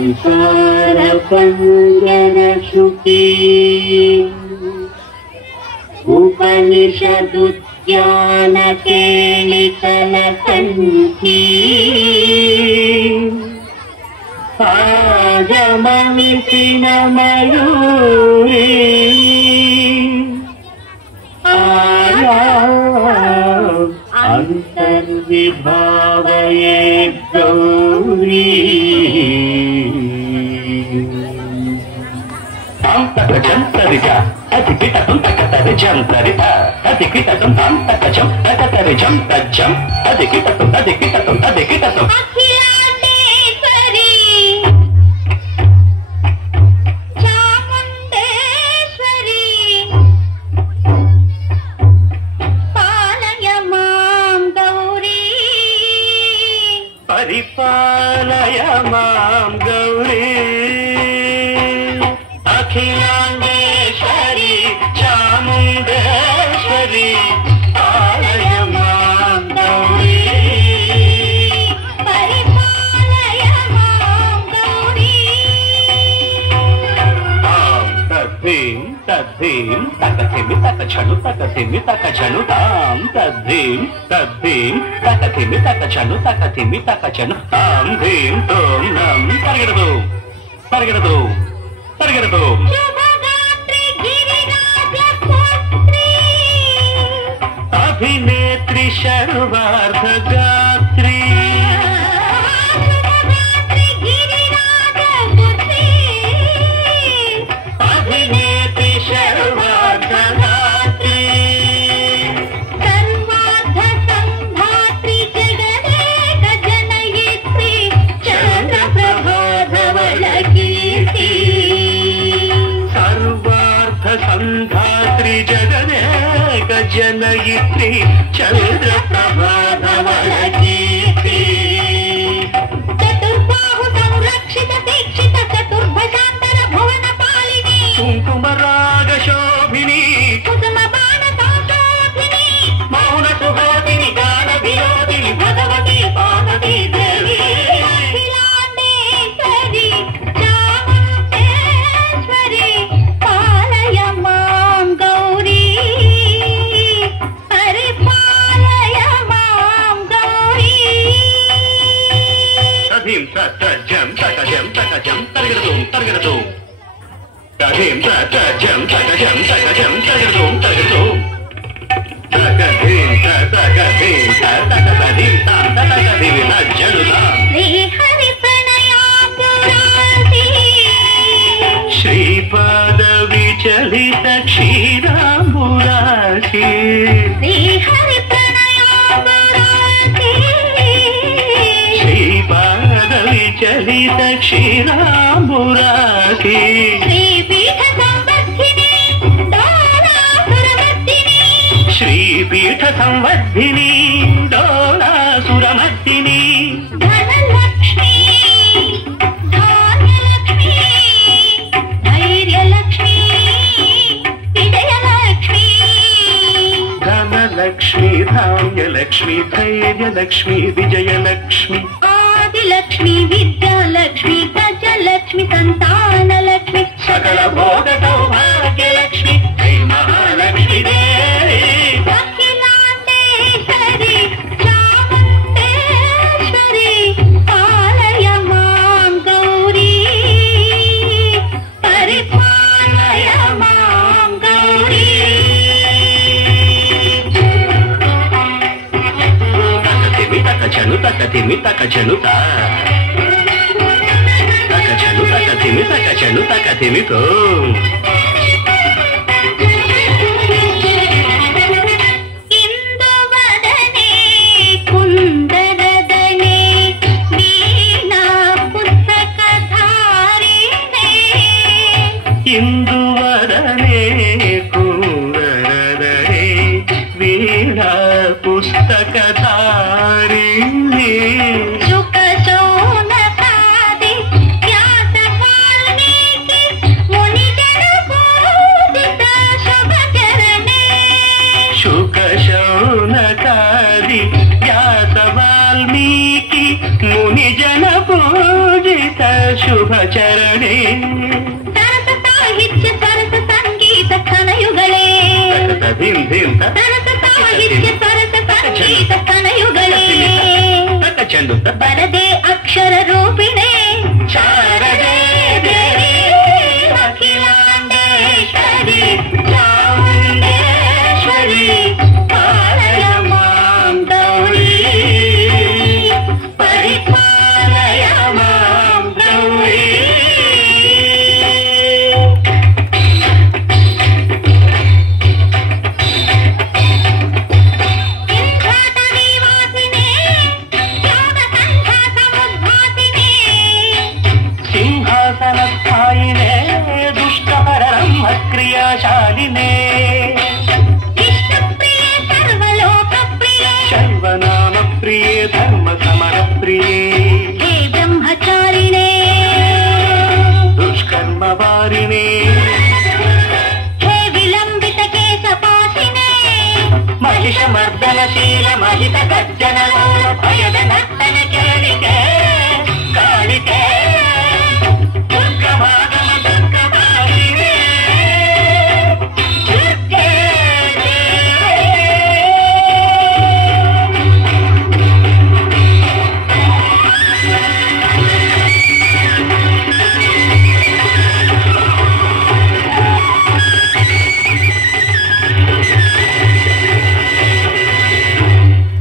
ओंकार पंजर श्रुति उपनिषदुद्यान केलितल कंठी आगममितिन मयूरी अंतर्विभावये गौरी जंतरिता अतिकितम तकतरि जंतरिता अतिकितम तकतम तकतरि जंतजम अतिकितम अखिलांडेश्वरी चामुंडेश्वरी पालय मां गौरी परिपालय मां गौरी अखिलांडेश्वरी चामुंडेश्वरी पालय मां गौरी परिपालय मां गौरी तद्धीं तकथिमि तकछनु तकथिमि तकछनु तां तद्धीं तकथिमि तकछनु तकथिमि तकछनु तां धीं तों नं परिगणतु शुभगात्री गिरिराजपुत्री अभिनेत्री शर्वार्धगात्री शुभगात्री गिरिराजपुत्री अभिनेत्री शर्वार्धगात्री सर्वार्ध संधात्री जगदेक जनयित्री चन्द्रप्रभोधवल कीर्ति सर्वार्थ संधात्री जगदेक जनयित्री चन्द्रप्रभाधवल कीर्ति चतुर्बाहु संरक्षित दीक्षित चतुर्भुजान्तर भुवन पालिनी कुङ्कुमराग शोभिनी कुसुम बाण संशोभिनी मौन सुहासिनी गान विनोदिनी भगवती पार्वती देवी अखिलांडेश्वरी चामुंडेश्वरी पालय मां गौरी परिपालय मां गौरी तथीं तजं तकजं तर्गणतुं तथीं तजं तकजं तकथीं तकथीं तकथीं लज्जनुतां श्री हरि प्रणयापुरासी श्रीपाद विचलित क्षीराम्बुरासी श्री हरि प्रणयापुरासी श्रीपाद विचलित क्षीराम्बुरासी श्रीपीठ संवर्धिनी डोलासुरमर्दिनी श्रीपीठ संवर्धिनी डोलासुरमर्दिनी धनलक्ष्मी धान्यलक्ष्मी धैर्यलक्ष्मी विजयलक्ष्मी धनलक्ष्मी धान्यलक्ष्मी धैर्यलक्ष्मी विजयलक्ष्मी आदिलक्ष्मी विद्यालक्ष्मी गजलक्ष्मी संतानलक्ष्मी सकल भोग सौभाग्यलक्ष्मी श्री महालक्ष्मी देवी अखिलांडेश्वरी चामुंडेश्वरी पालय मां गौरी परिपालय मां गौरी तकथिमि तकछनु तकथिमि तो इंदुवदने कुंदरदने वीणा पुस्तकधारिणे इंदुवदने कुंदरदने वीणा पुस्तकधारिणी शुक शौनकादि व्यास वाल्मीकि मुनिजन ಶುಭಚರಣೆ ಸರಸ ಸಾಹಿತ್ಯ ಸರಸ ಸಂಗೀತ ಕನಯುಗಳೇ ಸರಸ ಸಾಹಿತ್ಯ ಸರಸ ಸಂಗೀತ ಕನಯುಗಳೇ ಚಂದು ಬರದೆ ಅಕ್ಷರ ರೂಪಿಣೆ ಶಾರದೆ ದೇವಿ ಅಖಿಲಾಂಡೇಶ್ವರಿ ಚಾಮುಂಡೇಶ್ವರಿ ಪಾಲಯ ಮಾಂ ಗೌರಿ ಪರಿಪಾಲಯ ಮಾಂ ಗೌರಿ ಸಿಂಹಾಸನಸ್ಥಾಯಿನೇ ದುಷ್ಟಹರಂ ಕ್ರಿಯಾಶಾಲಿನೇ ಇಷ್ಟಪ್ರಿಯೆ ಸರ್ವಲೋಕಪ್ರಿಯೆ ಶರ್ವನಾಮ ಪ್ರಿಯೇ ಧರ್ಮ ಸಮರ ಪ್ರಿಯೇ ಹೇ ಬ್ರಹ್ಮಚಾರಿಣೇ ದುಷ್ಕರ್ಮ ವಾರಿಣೇ ಹೇ ವಿಳಂಬಿತ ಕೇಶಪಾಶಿನೇ ಮಹಿಷ ಮರ್ದನಶೀಲ ಮಹಿತ ಗರ್ಜನ ಭಯದ ನರ್ತನ ಕೇಳಿಕೆ ಕಾಳಿಕೆ